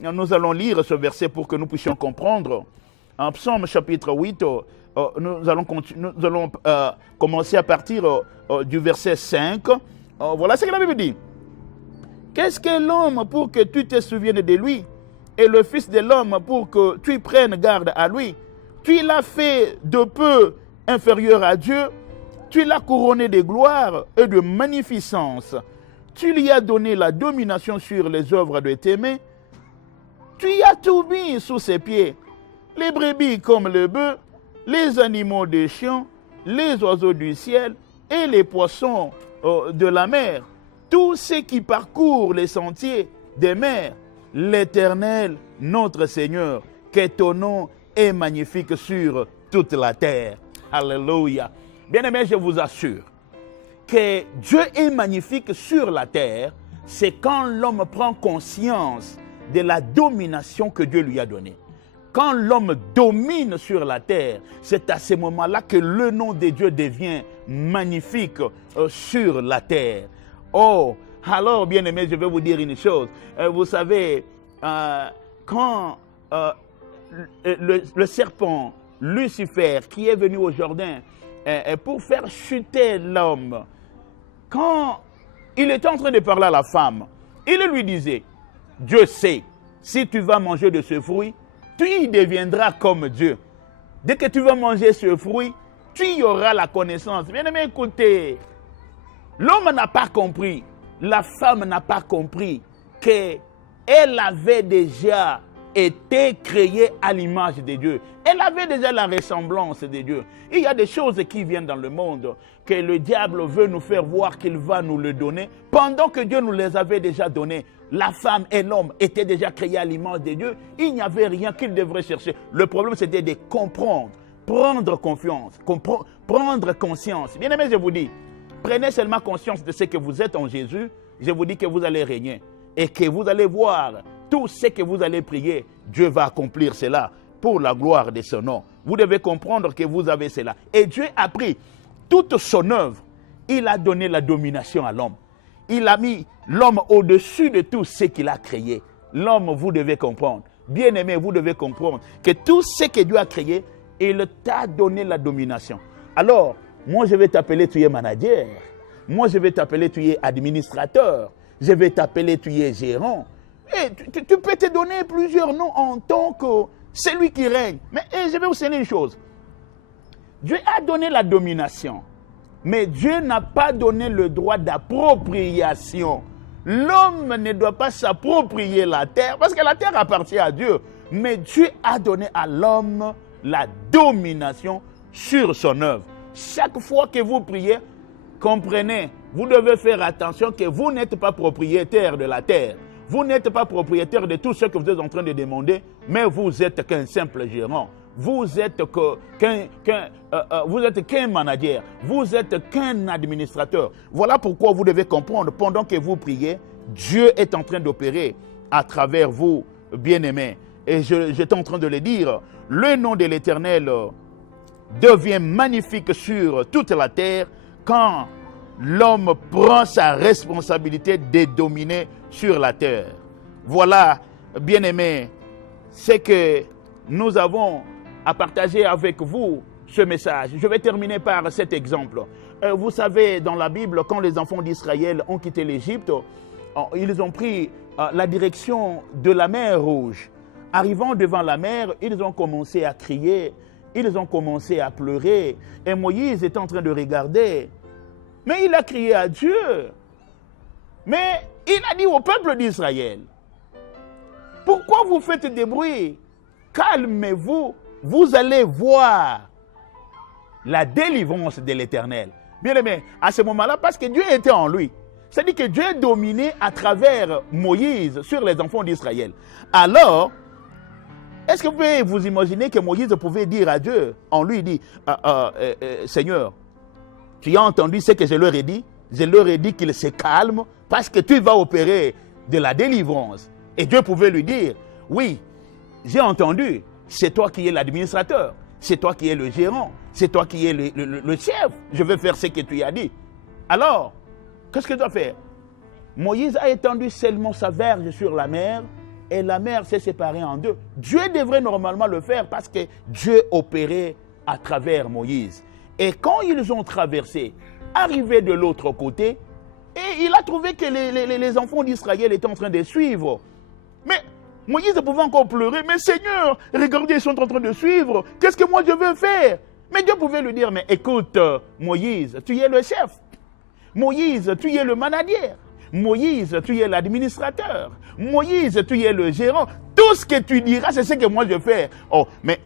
nous allons lire ce verset pour que nous puissions comprendre. En Psaume chapitre 8, nous allons commencer à partir du verset 5. Voilà ce que la Bible dit. Qu'est-ce que l'homme pour que tu te souviennes de lui, et le Fils de l'homme pour que tu prennes garde à lui? Tu l'as fait de peu inférieur à Dieu, tu l'as couronné de gloire et de magnificence. Tu lui as donné la domination sur les œuvres de tes mains. Tu y as tout mis sous ses pieds, les brebis comme le bœuf, les animaux des champs, les oiseaux du ciel et les poissons de la mer, tous ceux qui parcourent les sentiers des mers. L'Éternel, notre Seigneur, que ton nom est magnifique sur toute la terre. Alléluia. Bien-aimés, je vous assure que Dieu est magnifique sur la terre, c'est quand l'homme prend conscience de la domination que Dieu lui a donnée. Quand l'homme domine sur la terre, c'est à ce moment-là que le nom de Dieu devient magnifique sur la terre. Oh, alors, bien-aimés, je vais vous dire une chose. Vous savez, quand le serpent Lucifer, qui est venu au jardin pour faire chuter l'homme, quand il était en train de parler à la femme, il lui disait, Dieu sait, si tu vas manger de ce fruit, tu y deviendras comme Dieu. Dès que tu vas manger ce fruit, tu y auras la connaissance. Bien-aimé, écoutez, l'homme n'a pas compris, la femme n'a pas compris qu'elle avait déjà été créée à l'image de Dieu. Elle avait déjà la ressemblance de Dieu. Il y a des choses qui viennent dans le monde que le diable veut nous faire voir qu'il va nous le donner, pendant que Dieu nous les avait déjà données. La femme et l'homme étaient déjà créés à l'image de Dieu. Il n'y avait rien qu'ils devraient chercher. Le problème, c'était de comprendre, prendre confiance, prendre conscience. Bien aimé, je vous dis, prenez seulement conscience de ce que vous êtes en Jésus. Je vous dis que vous allez régner et que vous allez voir tout ce que vous allez prier. Dieu va accomplir cela pour la gloire de son nom. Vous devez comprendre que vous avez cela. Et Dieu a pris toute son œuvre. Il a donné la domination à l'homme. Il a mis l'homme au-dessus de tout ce qu'il a créé. L'homme, vous devez comprendre. Bien-aimé, vous devez comprendre que tout ce que Dieu a créé, il t'a donné la domination. Alors, moi je vais t'appeler, tu es manager. Moi je vais t'appeler, tu es administrateur. Je vais t'appeler, tu es gérant. Et tu peux te donner plusieurs noms en tant que celui qui règne. Mais je vais vous dire une chose. Dieu a donné la domination. Mais Dieu n'a pas donné le droit d'appropriation. L'homme ne doit pas s'approprier la terre parce que la terre appartient à Dieu. Mais Dieu a donné à l'homme la domination sur son œuvre. Chaque fois que vous priez, comprenez, vous devez faire attention que vous n'êtes pas propriétaire de la terre. Vous n'êtes pas propriétaire de tout ce que vous êtes en train de demander, mais vous êtes qu'un simple gérant. Vous êtes qu'un manager, vous êtes qu'un administrateur. Voilà pourquoi vous devez comprendre, pendant que vous priez, Dieu est en train d'opérer à travers vous, bien-aimés. Et j'étais en train de le dire, le nom de l'Éternel devient magnifique sur toute la terre quand l'homme prend sa responsabilité de dominer sur la terre. Voilà, bien-aimés, c'est que nous avons à partager avec vous ce message. Je vais terminer par cet exemple. Vous savez, dans la Bible, quand les enfants d'Israël ont quitté l'Égypte, ils ont pris la direction de la mer Rouge. Arrivant devant la mer, ils ont commencé à crier, ils ont commencé à pleurer. Et Moïse est en train de regarder. Mais il a crié à Dieu. Mais il a dit au peuple d'Israël, pourquoi vous faites des bruits? Calmez-vous. Vous allez voir la délivrance de l'Éternel. Bien aimé, à ce moment-là, parce que Dieu était en lui. C'est-à-dire que Dieu dominait à travers Moïse sur les enfants d'Israël. Alors, est-ce que vous pouvez vous imaginer que Moïse pouvait dire à Dieu, en lui dit, Seigneur, tu as entendu ce que je leur ai dit? Je leur ai dit qu'ils se calment parce que tu vas opérer de la délivrance. Et Dieu pouvait lui dire, oui, j'ai entendu. C'est toi qui es l'administrateur, c'est toi qui es le gérant, c'est toi qui es le chef. Je vais faire ce que tu as dit. Alors, qu'est-ce que tu dois faire? Moïse a étendu seulement sa verge sur la mer et la mer s'est séparée en deux. Dieu devrait normalement le faire parce que Dieu opérait à travers Moïse. Et quand ils ont traversé, arrivé de l'autre côté, et il a trouvé que les enfants d'Israël étaient en train de suivre. Mais Moïse pouvait encore pleurer. Mais Seigneur, regardez, ils sont en train de suivre. Qu'est-ce que moi je veux faire? Mais Dieu pouvait lui dire, mais écoute, Moïse, tu es le chef. Moïse, tu es le manager. Moïse, tu es l'administrateur. Moïse, tu es le gérant. Tout ce que tu diras, c'est ce que moi je fais. Oh, mais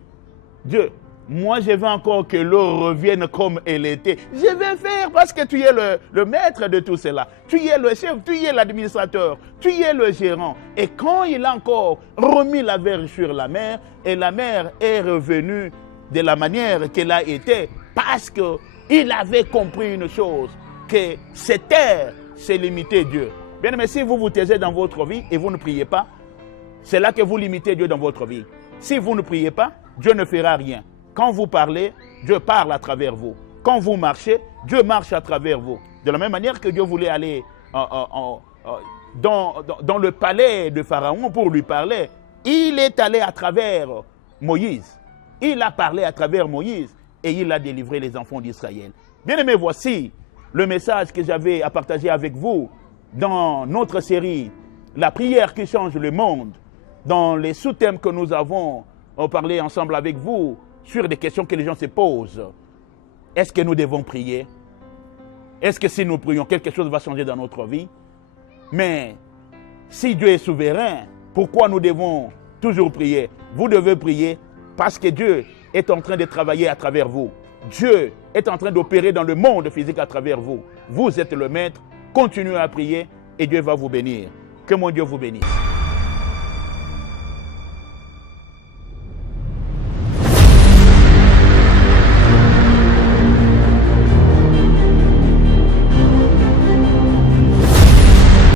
Dieu, moi je veux encore que l'eau revienne comme elle était. Je vais faire parce que tu es le maître de tout cela. Tu es le chef, tu es l'administrateur, tu es le gérant. Et quand il a encore remis la verge sur la mer, et la mer est revenue de la manière qu'elle a été, parce qu'il avait compris une chose, que cette terre, c'est limiter Dieu. Bien aimé, si vous vous taisez dans votre vie et vous ne priez pas, c'est là que vous limitez Dieu dans votre vie. Si vous ne priez pas, Dieu ne fera rien. Quand vous parlez, Dieu parle à travers vous. Quand vous marchez, Dieu marche à travers vous. De la même manière que Dieu voulait aller dans le palais de Pharaon pour lui parler, il est allé à travers Moïse. Il a parlé à travers Moïse et il a délivré les enfants d'Israël. Bien aimé, voici le message que j'avais à partager avec vous dans notre série « La prière qui change le monde », dans les sous-thèmes que nous avons parlé ensemble avec vous sur des questions que les gens se posent. Est-ce que nous devons prier? Est-ce que si nous prions, quelque chose va changer dans notre vie? Mais si Dieu est souverain, pourquoi nous devons toujours prier? Vous devez prier parce que Dieu est en train de travailler à travers vous. Dieu est en train d'opérer dans le monde physique à travers vous. Vous êtes le maître, continuez à prier et Dieu va vous bénir. Que mon Dieu vous bénisse.